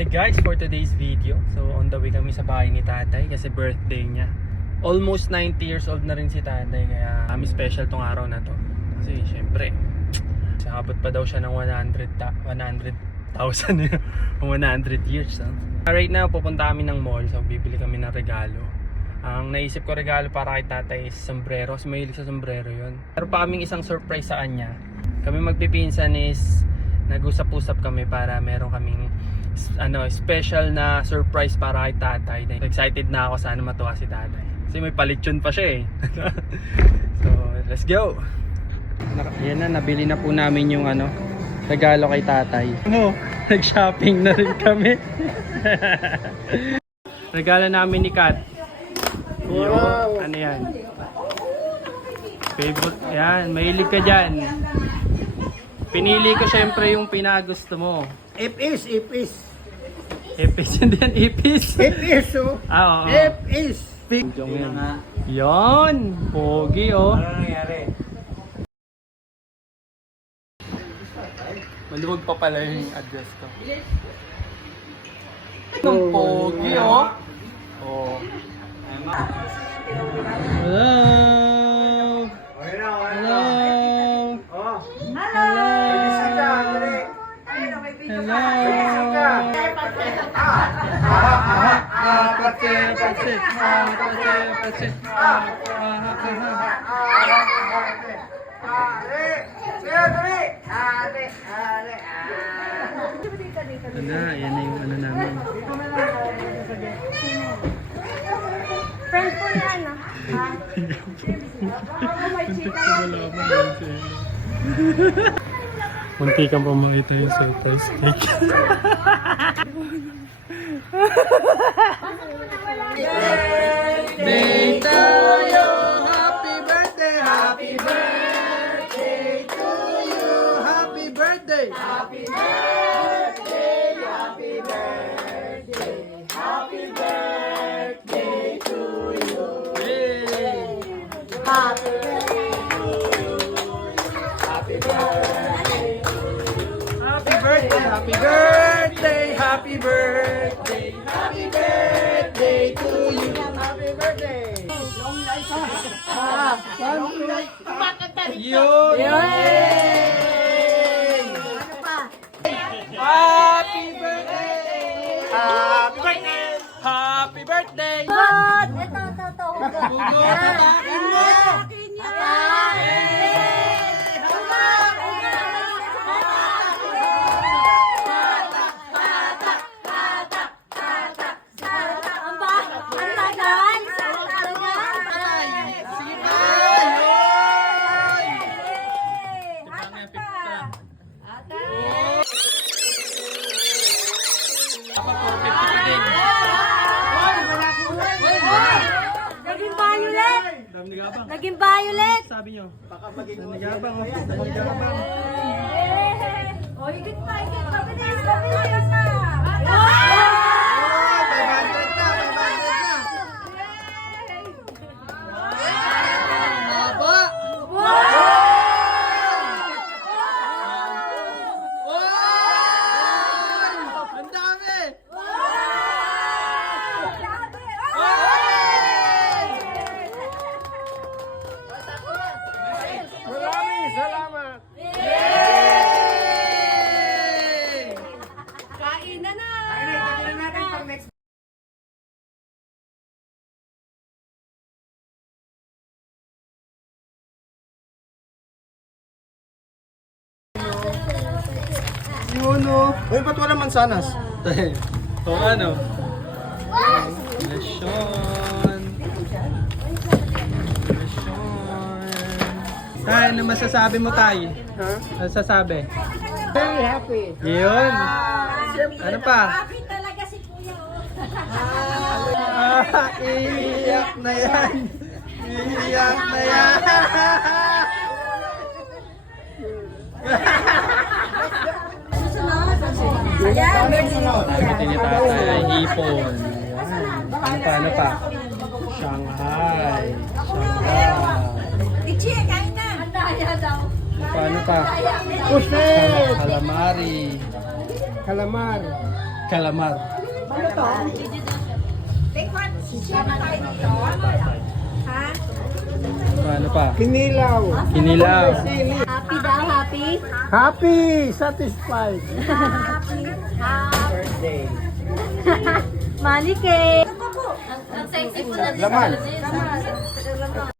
Hi guys, for today's video. So on the way kami sa bahay ni tatay kasi birthday niya. Almost 90 years old na rin si tatay, kaya kami special tong araw na to. Kasi syempre, sakabot pa daw siya ng 100,000 100 years. Right now, pupunta kami ng mall, so bibili kami ng regalo. Ang naisip ko regalo para kay tatay is sombrero, kasi mahilig sa sombrero yun. Pero pa kaming isang surprise sa kanya. Kami magpipinsan is nag-usap-usap kami para meron kaming special na surprise para kay tatay. Excited na ako, sana matuwa si tatay kasi may palitsyon pa siya eh. So let's go. Yan na, nabili na po namin yung regalo kay tatay. Nag-shopping na rin kami. Regalo namin ni Kat. Wow. Ano yan? Favorite yan, mahilig ka dyan. Pinili ko syempre yung pinagusto mo. Ipis. Ipis, hindi yan ipis. Ipis, oh. Oo. Ipis. Yon, pogi oh. Ano nangyari? Maluwag pa pala yung address ko. Ang pogi oh. Oh. Hello. Hello. Yan na yung namin. Friend po yan, ah. Munti kang pamakita yung surprise cake. Birthday to you, happy birthday, happy birthday to you, happy birthday, happy birthday, happy birthday, happy birthday to you. Happy Happy birthday, happy birthday, happy birthday to you. Happy birthday. Long life. Yun. Happy birthday. Happy birthday. Happy birthday. Ito. Hugot. Atakin mo. Naging violet! Sabi nyo? Baka maging nagabang oh. Nagabang. Oh, higit pa. Bilis na! Yun oh. Uy, ba't wala mansanas? O ano? Lesyon. Tay, ano masasabi mo, Tay? Ano masasabi? Very happy. Yun. Ano pa? Happy talaga si Kuya, Iiyak na yan. Iiyak na yan. Gamitin ni tatay, hipon. Ano pa? Shanghai. Ichi, kain na! Andaya daw. Ano pa? Pusit! Calamari. Calamar. Calamar. Take one. Sama tayo dito. Ha? Ano pa? Kinilaw. Kinilaw. Happy daw, happy. Happy, satisfied. Happy. Happy. Money cake. Ang sexy po na. Laman.